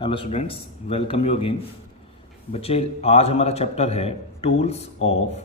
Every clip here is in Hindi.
Hello students, welcome you again. बच्चे, आज हमारा चैप्टर है टूल्स ऑफ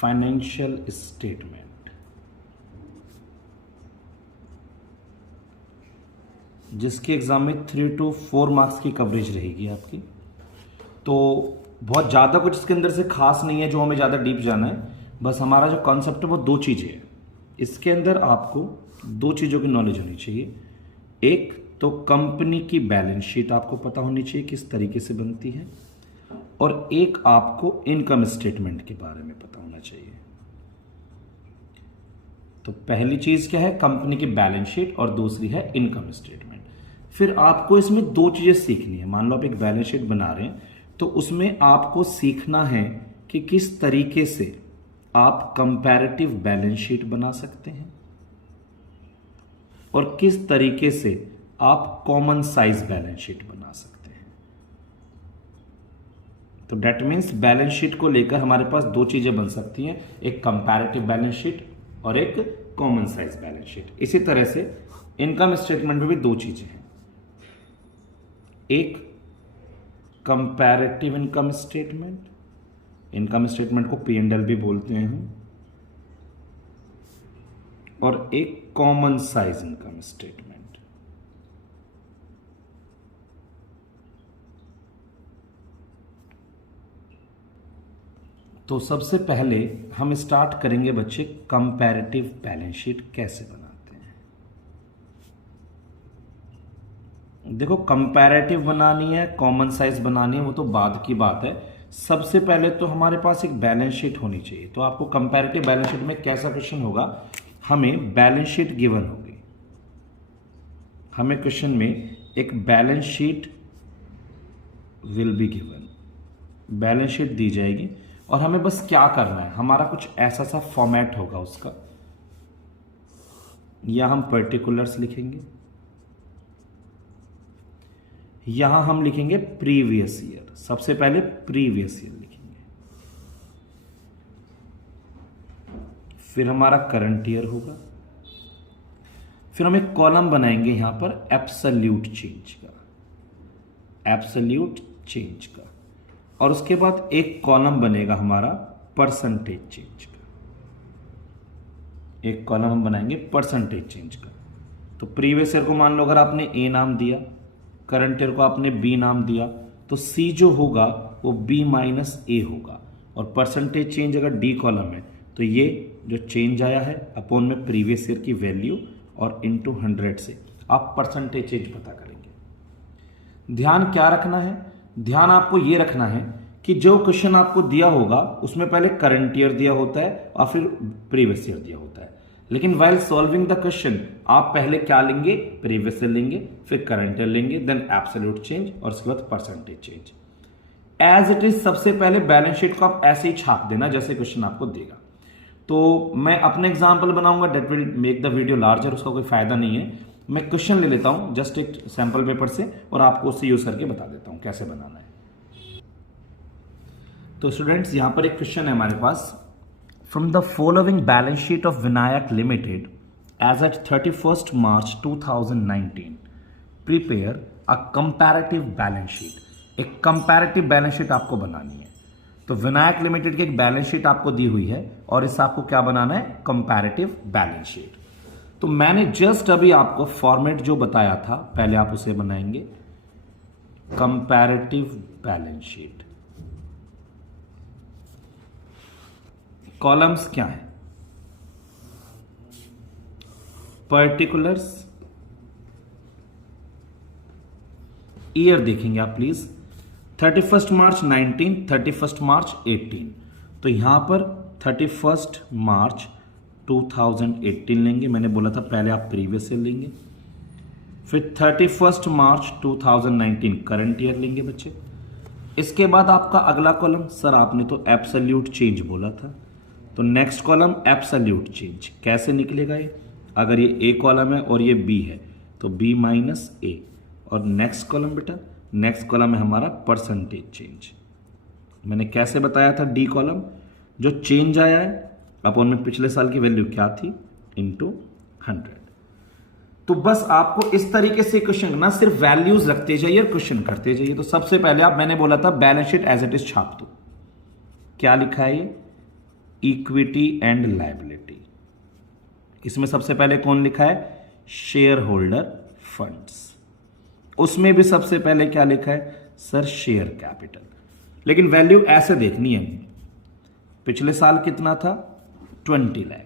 फाइनेंशियल स्टेटमेंट, जिसके एग्ज़ाम में 3 to 4 मार्क्स की कवरेज रहेगी आपकी। तो बहुत ज़्यादा कुछ इसके अंदर से खास नहीं है जो हमें ज़्यादा डीप जाना है। बस हमारा जो कॉन्सेप्ट है वो दो चीज़ें हैं। इसके अंदर आपको दो चीज़ों की नॉलेज होनी चाहिए। एक तो कंपनी की बैलेंस शीट आपको पता होनी चाहिए किस तरीके से बनती है, और एक आपको इनकम स्टेटमेंट के बारे में पता होना चाहिए। तो पहली चीज क्या है, कंपनी की बैलेंस शीट, और दूसरी है इनकम स्टेटमेंट। फिर आपको इसमें दो चीजें सीखनी है। मान लो आप एक बैलेंस शीट बना रहे हैं, तो उसमें आपको सीखना है कि किस तरीके से आप कंपैरेटिव बैलेंस शीट बना सकते हैं और किस तरीके से आप कॉमन साइज बैलेंस शीट बना सकते हैं। तो डेट मीन्स बैलेंस शीट को लेकर हमारे पास दो चीजें बन सकती हैं, एक कंपैरेटिव बैलेंस शीट और एक कॉमन साइज बैलेंस शीट। इसी तरह से इनकम स्टेटमेंट में भी दो चीजें हैं, एक comparative income statement, income statement को P&L भी बोलते हैं, और एक कॉमन साइज इनकम स्टेटमेंट। तो सबसे पहले हम स्टार्ट करेंगे बच्चे, कंपैरेटिव बैलेंस शीट कैसे बनाते हैं। देखो, कंपैरेटिव बनानी है, कॉमन साइज बनानी है, वो तो बाद की बात है। सबसे पहले तो हमारे पास एक बैलेंस शीट होनी चाहिए। तो आपको कंपैरेटिव बैलेंस शीट में कैसा क्वेश्चन होगा, हमें बैलेंस शीट गिवन होगी। हमें क्वेश्चन में एक balance sheet will be given, balance sheet दी जाएगी, और हमें बस क्या करना है, हमारा कुछ ऐसा सा फॉर्मेट होगा उसका, या हम पर्टिकुलर्स लिखेंगे, यहां हम लिखेंगे प्रीवियस ईयर। सबसे पहले प्रीवियस ईयर लिखेंगे, फिर हमारा करंट ईयर होगा, फिर हम एक कॉलम बनाएंगे यहां पर एब्सोल्यूट चेंज का, एब्सोल्यूट चेंज का, और उसके बाद एक कॉलम बनेगा हमारा परसेंटेज चेंज का। एक कॉलम हम बनाएंगे परसेंटेज चेंज का। तो प्रीवियस ईयर को मान लो अगर आपने ए नाम दिया, करंट ईयर को आपने बी नाम दिया, तो सी जो होगा वो बी माइनस ए होगा, और परसेंटेज चेंज अगर डी कॉलम है तो ये जो चेंज आया है अपॉन में प्रीवियस ईयर की वैल्यू और इनटू 100 से आप परसेंटेज चेंज पता करेंगे। ध्यान क्या रखना है, ध्यान आपको यह रखना है कि जो क्वेश्चन आपको दिया होगा उसमें पहले करंट ईयर दिया होता है और फिर प्रीवियस ईयर दिया होता है, लेकिन वाइल सॉल्विंग द क्वेश्चन आप पहले क्या लेंगे, प्रीवियस ईयर लेंगे, फिर करंट ईयर लेंगे, देन एब्सोल्यूट चेंज, और उसके बाद percentage change. As it is सबसे पहले बैलेंस शीट को आप ऐसे ही छाप देना जैसे क्वेश्चन आपको देगा। तो मैं अपने एग्जाम्पल बनाऊंगा, that will make the video larger, उसका कोई फायदा नहीं है। मैं क्वेश्चन ले लेता हूं जस्ट एक सैंपल पेपर से, और आपको उससे यूज करके बता देता हूं कैसे बनाना है। तो स्टूडेंट्स, यहां पर एक क्वेश्चन है हमारे पास, from the following balance sheet of Vinayak limited as at 31st March 2019 prepare a comparative balance sheet. एक कंपैरेटिव बैलेंस शीट आपको बनानी है। तो विनायक लिमिटेड की एक बैलेंस शीट आपको दी हुई है, और इससे आपको क्या बनाना है, कंपैरेटिव बैलेंस शीट। तो मैंने जस्ट अभी आपको फॉर्मेट जो बताया था, पहले आप उसे बनाएंगे, कंपैरेटिव बैलेंस शीट। कॉलम्स क्या है, पर्टिकुलर्स, ईयर देखेंगे आप please, 31st March 19, 31st March 18। तो यहां पर 31st March 2018 लेंगे। मैंने बोला था पहले आप प्रीवियस ईयर लेंगे, फिर 31st March 2019 करंट ईयर लेंगे बच्चे। इसके बाद आपका अगला कॉलम, सर आपने तो एब्सोल्यूट चेंज बोला था, तो नेक्स्ट कॉलम एब्सोल्यूट चेंज कैसे निकलेगा ये, अगर ये ए कॉलम है और ये बी है तो बी माइनस ए, और नेक्स्ट कॉलम बेटा, नेक्स्ट कॉलम है हमारा परसेंटेज चेंज। मैंने कैसे बताया था, डी कॉलम जो चेंज आया है अपॉन में पिछले साल की वैल्यू क्या थी, इनटू 100। तो बस आपको इस तरीके से क्वेश्चन ना सिर्फ वैल्यूज रखते जाइए और क्वेश्चन करते जाइए। तो सबसे पहले आप, मैंने बोला था balance sheet as it is छाप दो। क्या लिखा है ये? Equity and liability. इसमें सबसे पहले कौन लिखा है? Share holder funds. उसमें भी सबसे पहले क्या लिखा है? Sir share capital. लेकिन वैल्यू ऐसे देखनी है, पिछले साल कितना था? 20 लाख,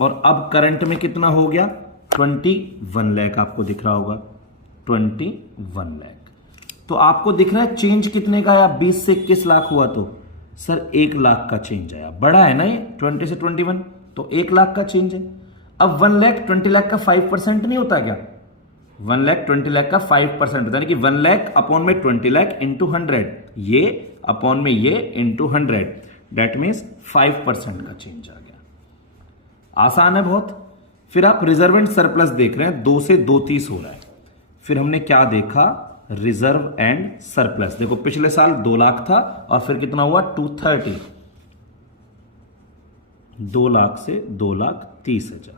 और अब करंट में कितना हो गया? 21 लाख। आपको दिख रहा होगा 21 लाख। तो आपको दिख रहा है चेंज कितने का आया? 20 से 21 लाख हुआ तो सर 1 लाख का चेंज आया। बड़ा है ना ये, 20 से 21, तो 1 लाख का चेंज है। अब 1 लाख 20 लाख का 5% नहीं होता क्या? 1 लाख 20 लाख का 5% होता है, यानी कि 1 लाख अपॉन में 20 लाख इंटू 100, ये अपॉन में ये इंटू 100, दैट मीन्स 5% का चेंज आ गया। आसान है बहुत। फिर आप रिजर्व एंड सरप्लस देख रहे हैं, 2 से 230 हो रहा है। फिर हमने क्या देखा? Reserve and surplus. देखो पिछले साल 2 लाख था और फिर कितना हुआ? 230। 2 लाख से 2,30,000।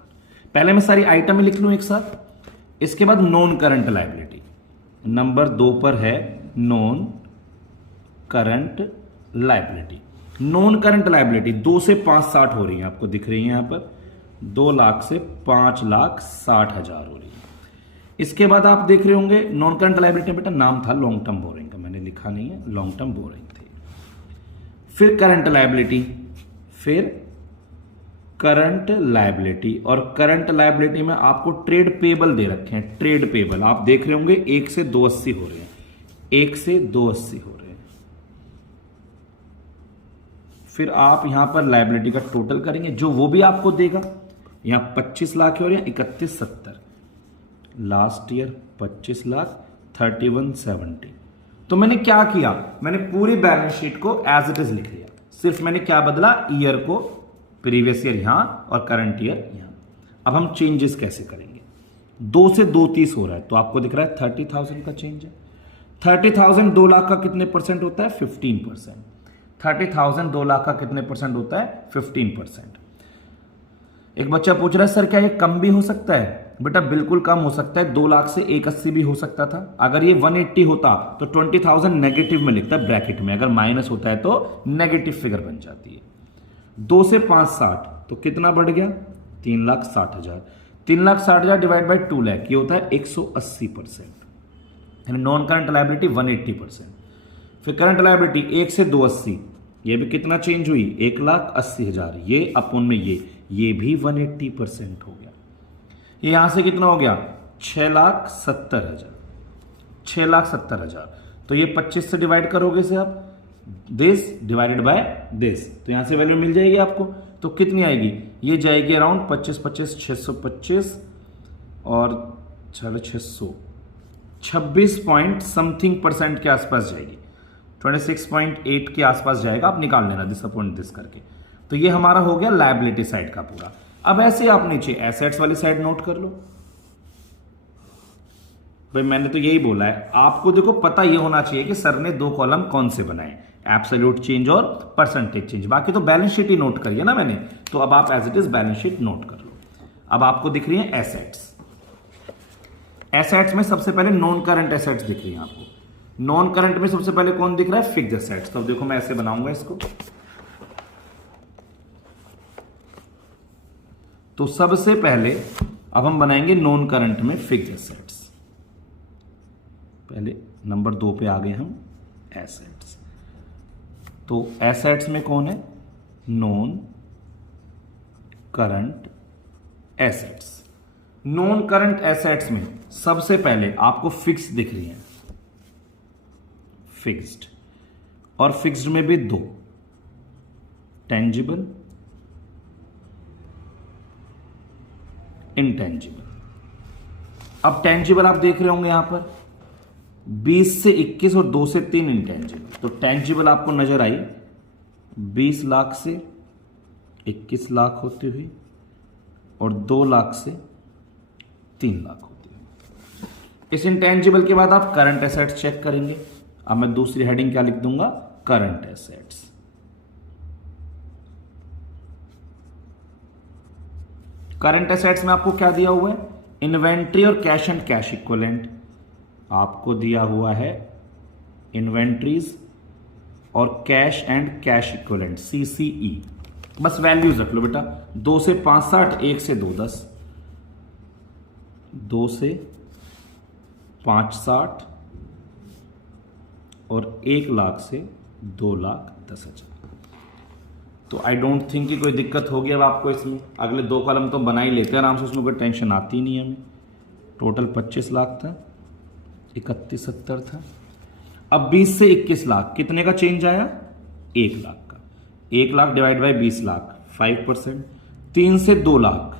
पहले मैं सारी आइटम लिख लूं एक साथ। इसके बाद नॉन करंट लायबिलिटी नंबर 2 पर है, non current liability. Non current liability 2 से 560 हो रही है, आपको दिख रही है यहां पर। 2 लाख से 5,60,000 हो रही है। इसके बाद आप देख रहे होंगे नॉन करंट लायबिलिटी, बेटा नाम था लॉन्ग टर्म बोरिंग का, मैंने लिखा नहीं है, लॉन्ग टर्म बोरिंग थे। फिर करंट लायबिलिटी, फिर करंट लायबिलिटी, और करंट लायबिलिटी में आपको ट्रेड पेबल दे रखे हैं। ट्रेड पेबल आप देख रहे होंगे 1 से 280 हो रहे हैं, 1 से 280 हो रहे हैं। फिर आप यहां पर लायबिलिटी का टोटल करेंगे, जो वो भी आपको देगा। यहां 25 लाख हो रहे हैं, 3170। Last year 25 lakh, 3170। तो मैंने क्या किया? मैंने पूरी बैलेंस शीट को एज इट इज लिख लिया। सिर्फ मैंने क्या बदला? ईयर को, प्रीवियस ईयर यहां और करंट ईयर यहां। अब हम चेंजेस कैसे करेंगे? 2 से 230 हो रहा है, तो आपको दिख रहा है 30,000 का चेंज है। 30,000 2 लाख का कितने परसेंट होता है? 15%। 30,000 2 लाख का कितने परसेंट होता है? 15%। एक बच्चा पूछ रहा है सर क्या ये कम भी हो सकता है? बेटा बिल्कुल कम हो सकता है। 2 लाख से 180 भी हो सकता था। अगर ये 180 होता तो 20,000 नेगेटिव में लिखता ब्रैकेट में, अगर माइनस होता है तो नेगेटिव फिगर बन जाती है। 2 से 560 तो कितना बढ़ गया? 3,60,000। 3,60,000 डिवाइड बाई 2 लाख, ये होता है 180%। यानी नॉन करंट लायबिलिटी 180%। फिर करंट लायबिलिटी 1 से 280, ये भी कितना चेंज हुई? 1,80,000। ये अपॉन में ये भी 180% हो गया। ये यहां से कितना हो गया? 6,70,000। 6,70,000। तो ये 25 से डिवाइड करोगे से आप, दिस डिवाइडेड बाय दिस, तो यहां से वैल्यू मिल जाएगी आपको। तो कितनी आएगी? ये जाएगी अराउंड 25 25 625 और 600 26 पॉइंट समथिंग परसेंट के आसपास जाएगी। 26.8 के आसपास जाएगा। आप निकाल लेना दिस अपॉन दिस करके। तो ये हमारा हो गया लायबिलिटी साइड का पूरा। अब ऐसे आप नीचे एसेट्स वाली साइड नोट कर लो। भाई मैंने तो यही बोला है आपको, देखो पता ये होना चाहिए कि सर ने 2 कॉलम कौन से बनाए, एब्सोल्यूट चेंज और परसेंटेज चेंज। बाकी तो बैलेंस शीट ही नोट करिए ना मैंने, तो अब आप as it is balance sheet note कर लो। अब आपको दिख रही है एसेट्स। एसेट्स में सबसे पहले नॉन करंट एसेट्स दिख रही है आपको। नॉन करंट में सबसे पहले कौन दिख रहा है? Fixed assets. तो अब देखो मैं ऐसे बनाऊंगा इसको। तो सबसे पहले अब हम बनाएंगे नॉन करंट में फिक्स्ड एसेट्स। पहले नंबर 2 पे आ गए हम, एसेट्स। तो एसेट्स में कौन है? Non current assets. Non current assets में सबसे पहले आपको फिक्स्ड दिख रही है, फिक्स्ड। और फिक्स्ड में भी 2, टेंजिबल, इंटेंजिबल। अब टेंजिबल आप देख रहे होंगे यहां पर 20 से 21 और 2 से 3 इंटेंजिबल। तो टेंजिबल आपको नजर आई 20 लाख से 21 लाख होती हुई और 2 लाख से 3 लाख होती हुई। इस इंटेंजिबल के बाद आप करंट एसेट्स चेक करेंगे। अब मैं दूसरी हेडिंग क्या लिख दूंगा? Current assets. करंट एसेट्स में आपको क्या दिया हुआ है, इन्वेंट्री और कैश एंड कैश इक्विवेलेंट। आपको दिया हुआ है इन्वेंट्रीज और cash and cash equivalent, CCE। बस वैल्यूज रख लो बेटा, 2 से 5 60, 1 से 2 10, 2 से 5 60 और 1 लाख से 2 लाख 10 हजार। तो आई डोंट थिंक कि कोई दिक्कत होगी अब आपको इसमें। अगले 2 कॉलम तो बना ही लेते हैं आराम से, उसमें कोई टेंशन आती नहीं है हमें। टोटल 25 लाख था, 3170 था। अब 20 से 21 लाख कितने का चेंज आया, 1 लाख का। 1 लाख डिवाइड बाई 20 लाख 5%। 3 से 2 लाख,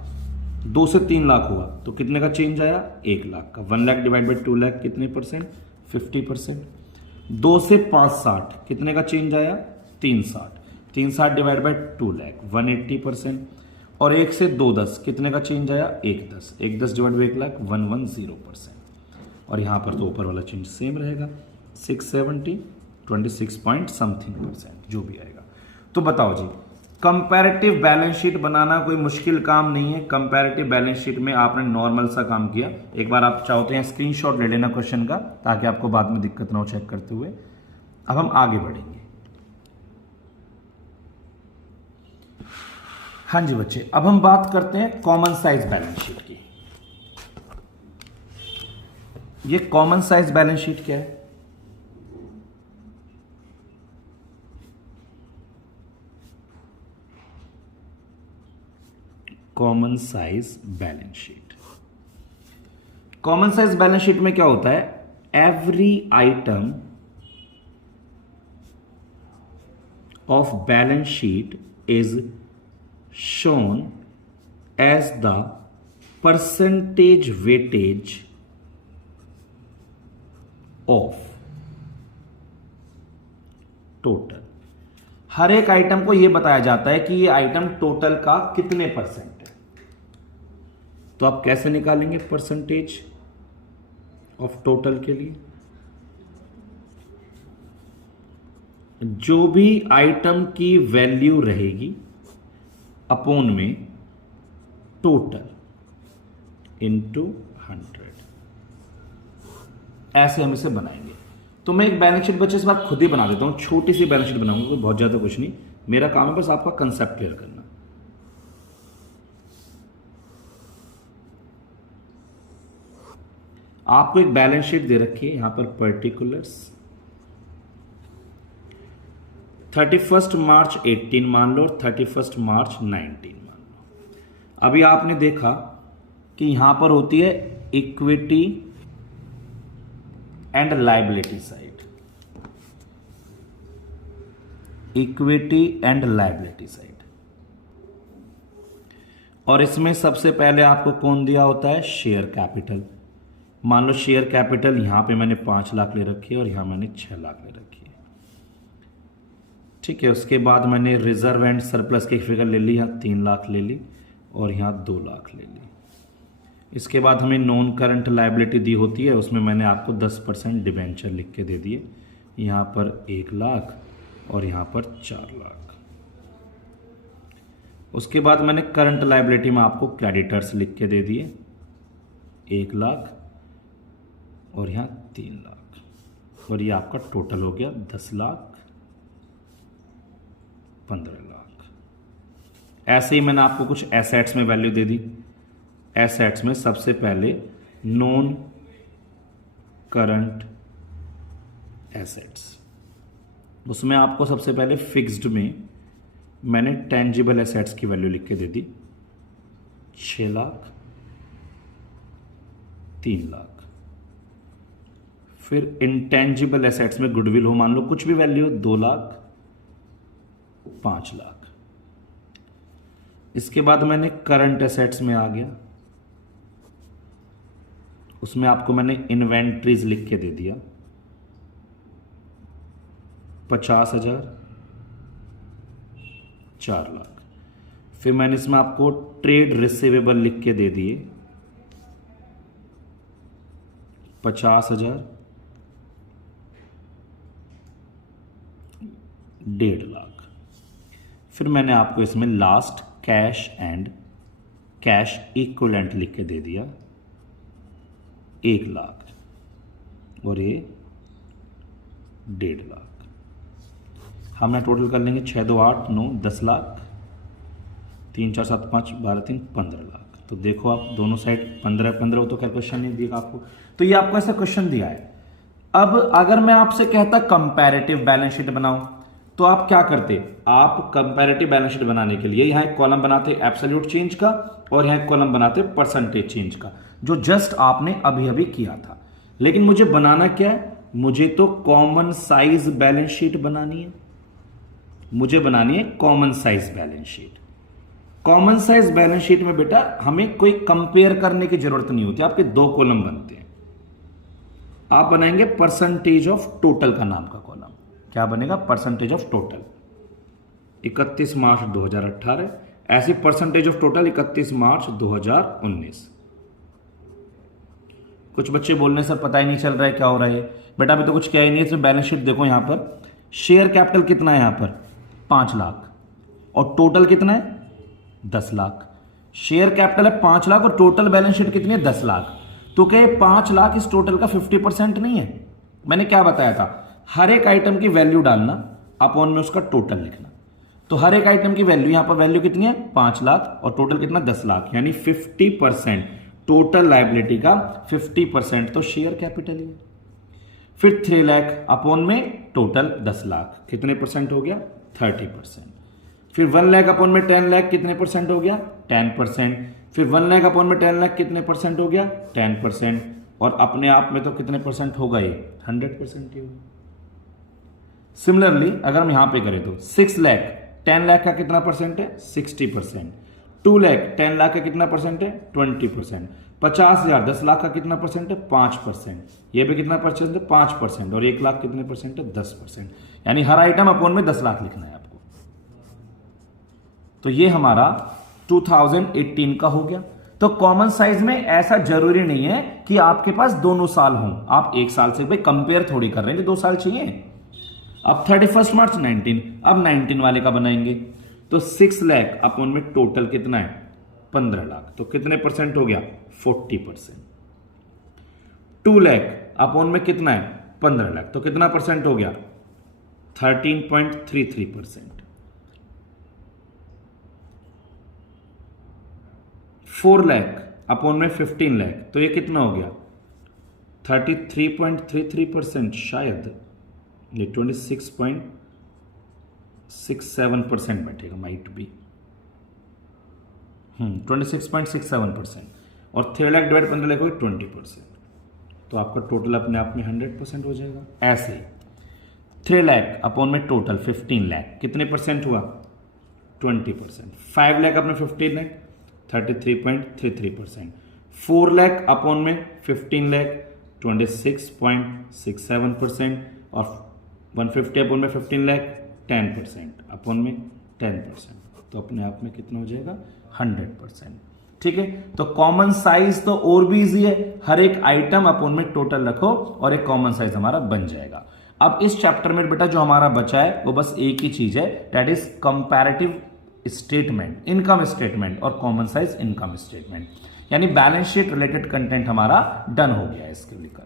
2 से 3 लाख हुआ तो कितने का चेंज आया, 1 लाख का। 1 लाख डिवाइड बाई 2 लाख कितने परसेंट, 50%। 2 से 5 60 कितने का चेंज आया, 360। 360 डिवाइड बाई 2 लाख 180%। और 1 से 2 10 कितने का चेंज आया, 1 10। 1 10 डिवाइड बाई 1 लाख 110%। और यहां पर तो ऊपर वाला चेंज सेम रहेगा, 670 26 पॉइंट समथिंग %, जो भी आएगा। तो बताओ जी, कंपैरेटिव बैलेंस शीट बनाना कोई मुश्किल काम नहीं है। कंपैरेटिव बैलेंस शीट में आपने नॉर्मल सा काम किया। एक बार आप चाहते हैं स्क्रीनशॉट ले लेना क्वेश्चन का, ताकि आपको बाद में दिक्कत ना हो चेक करते हुए। अब हम आगे बढ़ेंगे। हाँ जी बच्चे, अब हम बात करते हैं कॉमन साइज बैलेंस शीट की। ये कॉमन साइज बैलेंस शीट क्या है, common size balance sheet. Common size balance sheet में क्या होता है, every item of balance sheet is shown as the percentage weightage of total। हर एक आइटम को यह बताया जाता है कि ये आइटम टोटल का कितने परसेंट है। तो आप कैसे निकालेंगे परसेंटेज ऑफ टोटल के लिए, जो भी आइटम की वैल्यू रहेगी अपोन में टोटल इनटू 100, ऐसे हम इसे बनाएंगे। तो मैं एक बैलेंस शीट बच्चे इस बार खुद ही बना देता हूं, छोटी सी बैलेंस शीट बनाऊंगा, कोई बहुत ज्यादा कुछ नहीं। मेरा काम है बस आपका कंसेप्ट क्लियर करना। आपको एक बैलेंस शीट दे रखी है यहां पर, पर्टिकुलर्स 31 मार्च 18 मान लो, 31 मार्च 19 मान लो। अभी आपने देखा कि यहां पर होती है equity and liability side, equity and liability side. और इसमें सबसे पहले आपको कौन दिया होता है, शेयर कैपिटल। मान लो शेयर कैपिटल यहां पे मैंने 5 लाख ले रखी है और यहां मैंने 6 लाख ले रखी है, ठीक है। उसके बाद मैंने रिजर्व एंड सरप्लस की फिगर ले ली, यहाँ 3 लाख ले ली और यहाँ 2 लाख ले ली। इसके बाद हमें नॉन करंट लायबिलिटी दी होती है, उसमें मैंने आपको 10% डिबेंचर लिख के दे दिए, यहाँ पर 1 लाख और यहाँ पर 4 लाख। उसके बाद मैंने करंट लायबिलिटी में आपको क्रेडिटर्स लिख के दे दिए, 1 लाख और यहाँ 3 लाख, और ये आपका टोटल हो गया 10 लाख 15 लाख। ऐसे ही मैंने आपको कुछ एसेट्स में वैल्यू दे दी। एसेट्स में सबसे पहले नॉन करंट एसेट्स, उसमें आपको सबसे पहले फिक्स्ड में मैंने टेंजिबल एसेट्स की वैल्यू लिख के दे दी, 6 लाख 3 लाख। फिर इंटेंजिबल एसेट्स में गुडविल हो, मान लो कुछ भी वैल्यू, 2 लाख 5 लाख। इसके बाद मैंने करंट एसेट्स में आ गया, उसमें आपको मैंने इन्वेंट्रीज लिख के दे दिया, 50,000 4 लाख। फिर मैंने इसमें आपको ट्रेड रिसीवेबल लिख के दे दिए, 50,000 1.5 लाख। फिर मैंने आपको इसमें last cash and cash equivalent लिख के दे दिया 1 लाख और ये 1.5 लाख। हम यहाँ टोटल कर लेंगे 6 2 8 9 10 लाख, 3 4 7 5 12 3 15 लाख। तो देखो आप दोनों साइड 15 15, वो तो कैलकुलेशन नहीं दिया आपको, तो ये आपको ऐसा क्वेश्चन दिया है। अब अगर मैं आपसे कहता कंपैरेटिव बैलेंस शीट बनाओ तो आप क्या करते? आप कंपैरेटिव बैलेंस शीट बनाने के लिए यहां एक कॉलम बनाते एब्सोल्यूट चेंज का और यहां एक कॉलम बनाते परसेंटेज चेंज का, जो जस्ट आपने अभी अभी किया था। लेकिन मुझे बनाना क्या है? मुझे तो कॉमन साइज बैलेंस शीट बनानी है। मुझे बनानी है common size balance sheet. Common size balance sheet में बेटा हमें कोई कंपेयर करने की जरूरत नहीं होती, आपके 2 कॉलम बनते हैं। आप बनाएंगे परसेंटेज ऑफ टोटल का नाम का कॉलम। क्या बनेगा? परसेंटेज ऑफ टोटल 31 मार्च 2018, ऐसी परसेंटेज ऑफ टोटल 31 मार्च 2019। कुछ बच्चे बोलने सर पता ही नहीं चल रहा है क्या हो रहा है। बेटा अभी तो कुछ क्या ही नहीं है। तो बैलेंस शीट देखो, यहां पर शेयर कैपिटल कितना है? यहां पर 5 लाख और टोटल कितना है? 10 लाख। शेयर कैपिटल है 5 लाख और टोटल बैलेंस शीट कितनी है? 10 लाख। तो क्या 5 लाख इस टोटल का 50% नहीं है? मैंने क्या बताया था? हर एक आइटम की वैल्यू डालना, अपॉन में उसका टोटल लिखना। तो हर एक आइटम की वैल्यू, यहां पर वैल्यू कितनी है? 5 लाख और टोटल कितना? 10 लाख, यानी 50%। टोटल लायबिलिटी का 50% तो शेयर कैपिटल ही है। फिर 3 लाख अपॉन में टोटल 10 लाख, कितने परसेंट हो गया? 30%। फिर 1 लाख अपॉन में 10 लाख, कितने परसेंट हो गया? 10%। फिर 1 लाख अपॉन में 10 लाख, कितने परसेंट हो गया? 10%। और अपने आप में तो कितने परसेंट होगा ये? 100% ही होगा। सिमिलरली अगर हम यहां पे करें तो 6 लाख 10 लाख का कितना परसेंट है? 60%। 2 लाख 10 लाख का कितना परसेंट है? 20%। 50,000 10 लाख का कितना परसेंट है? 5%। ये भी कितना परसेंट है? 5%। और 1 लाख कितने परसेंट है? 10%। यानी हर आइटम अपॉन में 10 लाख लिखना है आपको। तो ये हमारा 2018 का हो गया। तो कॉमन साइज में ऐसा जरूरी नहीं है कि आपके पास दोनों साल हों। आप एक साल से भाई कंपेयर थोड़ी कर रहे हैं कि 2 साल चाहिए। अब 31 मार्च 19, अब 19 वाले का बनाएंगे। तो 6 लाख अपॉन में टोटल कितना है? 15 लाख। तो कितने परसेंट हो गया? 40%। 2 लाख अपॉन में कितना है? 15 लाख। तो कितना परसेंट हो गया? 13.33%। 4 लाख अपॉन में 15 लाख, तो ये कितना हो गया? 33.33%, शायद ये 26.67% बैठेगा, माइट बी 26.67%। और 3 लाख डिवाइड 15 लाख 20%। तो आपका टोटल अपने आप में 100% हो जाएगा। ऐसे ही 3 लाख अपॉन में टोटल 15 लाख, कितने परसेंट हुआ? 20%। 5 लाख अपने 15 लाख 33.33%। 4 लाख अपॉन में 15 लाख 26.67%। और 150 अपॉन में 15 लाख 10% अपॉन में 10%। तो अपने आप में कितना हो जाएगा? 100%। ठीक है। तो कॉमन साइज तो और भी इजी है, हर एक आइटम अपॉन में टोटल रखो और एक कॉमन साइज हमारा बन जाएगा। अब इस चैप्टर में बेटा जो हमारा बचा है वो बस एक ही चीज है, that is comparative statement, income statement और कॉमन साइज इनकम स्टेटमेंट। यानी बैलेंस शीट रिलेटेड कंटेंट हमारा डन हो गया है इसके लेकर।